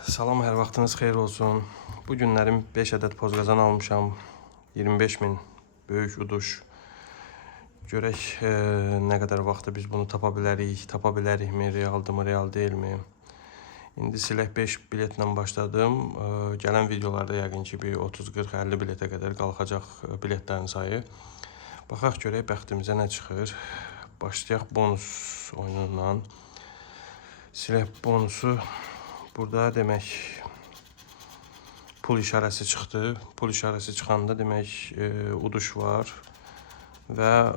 Salam, hər vaxtınız xeyir olsun. Bu günlərim 5 ədəd pozqazan almışam. 25.000 böyük uduş. Görək nə qədər vaxtda biz bunu tapa bilərikmi, realdırmı, real deyilmi? İndi silək 5 biletlə başladım. Gələn videolarda yəqin ki bir 30, 40, 50 biletə qədər qalxacaq biletlərin sayı. Baxaq görək bəxtimizə nə çıxır. Başlayaq bonus oyunundan. Silək bonusu burada demək pul işarəsi çıxdı. Pul işarəsi çıxanda demək uduş var və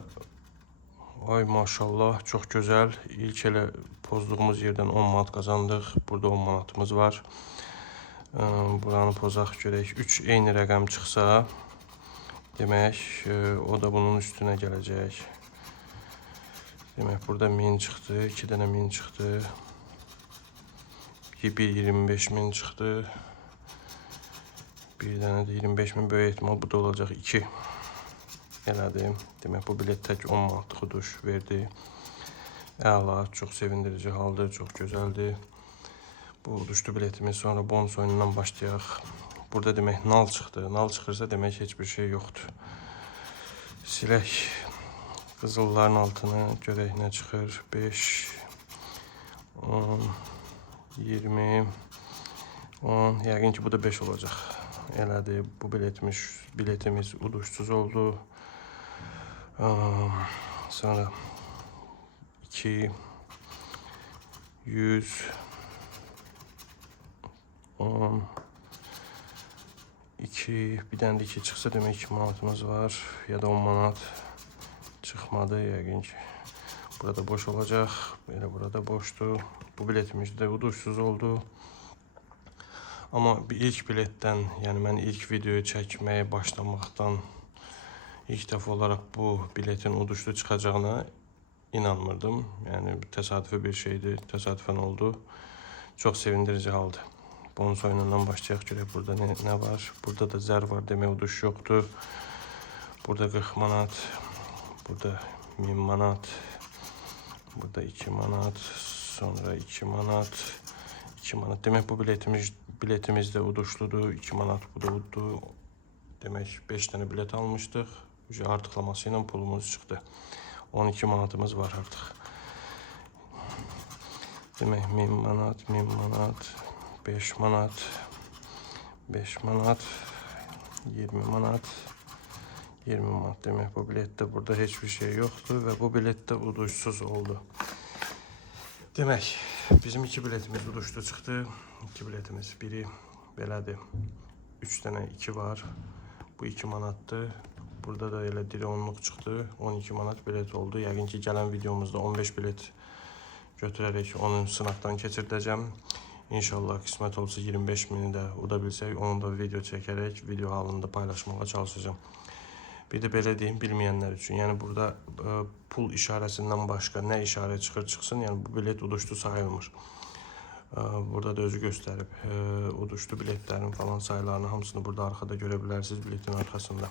ay maşallah çox gözəl. İlk elə pozduğumuz yerdən 10 manat qazandıq. Burada 10 manatımız var. Buranı pozaq görək. 3 eyni rəqəm çıxsa demək o da bunun üstünə gələcək. Demək burada 1000 çıxdı, 2 dənə 1000 çıxdı. 25.000 çıxdı. Bir dənə də 25.000 böyük ehtimal bu da olacaq 2. Elədim. Demək bu bilet tək 10 manatlıq uduş verdi. Əla, çox sevindirici haldır, çox gözəldir. Bu uduşlu biletimiz. Sonra bonus oyunundan başlayaq. Burada demək nal çıxdı. Nal çıxırsa demək heç bir şey yoxdur. Silək qızılların altını görək nə çıxır. 5 10 20 10 yəqin ki bu da 5 olacaq. Elədir. Bu biletimiz uduşsuz oldu. Sonra 2 100 10 2 bir dənə də 2 çıxsa demək 2 manatımız var ya da 10 manat çıxmadı yəqin ki. Burada boş olacaq. Belə burada boşdur. Bu biletimiz də uduşsuz oldu. Amma ilk biletdən, yəni mən ilk videoyu çəkməyə başlamaqdan ilk dəfə olaraq bu biletin uduşlu çıxacağına inanmırdım. Yəni təsadüfi bir şeydir, təsadüfən oldu. Çox sevindirici haldır. Bonus oyunundan başlayaq görək burada nə var. Burada da zər var, demək uduş yoxdur. Burada 40 manat, burada 1000 manat, burada 2 manat, sonra 2 manat, 2 manat. Demək bu biletimiz də uduşludur. 2 manat bu da uddu. Demək 5 dənə bilet almışdıq. Artıqlaması ilə pulumuz çıxdı. 12 manatımız var artıq. Demək 1000 manat, 1000 manat, 5 manat, 5 manat, 20 manat, 20 manat. Demək bu biletdə burada heç bir şey yoxdur və bu bilet də uduşsuz oldu. Demək bizim 2 biletimiz uduşlu çıxdı. 2 biletimiz biri belədir. 3 dənə 2 var. Bu 2 manatdır. Burada da elə diri 10'luq çıxdı. 12 manat bilet oldu. Yəqin ki gələn videomuzda 15 bilet götürərək onun sınaqdan keçirdəcəm. İnşallah qismət olsa 25.000'i də uda bilsək, onu da video çəkərək video halında paylaşmağa çalışacağım. Bir də belə deyim bilməyənlər üçün. Yəni burada pul işarəsindən başqa nə işarə çıxsın, yəni bu bilet uduşlu sayılmır. Burada da özü göstərib uduşlu biletlərin falan sayılarını hamısını burada arxada görə bilərsiniz biletin arxasında.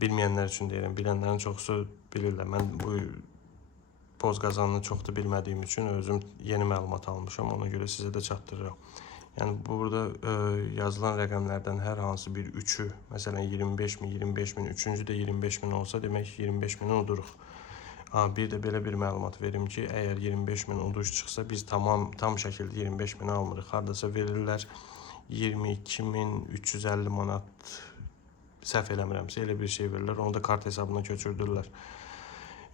Bilməyənlər üçün deyirəm, bilənlərin çoxusu bilirlər. Mən bu pozqazanını çox da bilmədiyim üçün özüm yeni məlumat almışam, ona görə sizə də çatdırıram. Yəni burada yazılan rəqəmlərdən hər hansı bir 3'ü, məsələn 25.000, 25.000, 3'üncü də 25.000 olsa demək 25.000'i uduruq. Bir də belə bir məlumat verim ki, əgər 25.000 uduş çıxsa biz tam şəkildə 25.000 almırıq. Hardasa verirlər 22.350 manat, səhv eləmirəmsə elə bir şey verirlər, onu da kart hesabına köçürdürlər.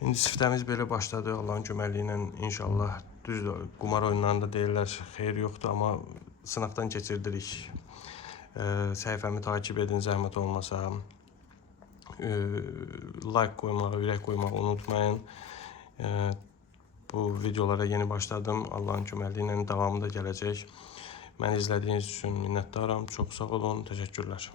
İndi siftəmiz belə başladı, Allahın köməkliyi ilə inşallah. Düzdür, qumar oyunlarında deyirlər xeyir yoxdur, amma sınaqdan keçirdirik. Səhifəmi takip edin, zəhmət olmasa. Like qoymağı, ürək qoymağı unutmayın. Bu videolara yeni başladım, Allahın köməkliyi ilə davamı da gələcək. Məni izlədiyiniz üçün minnətdaram, çox sağ olun, təşəkkürlər.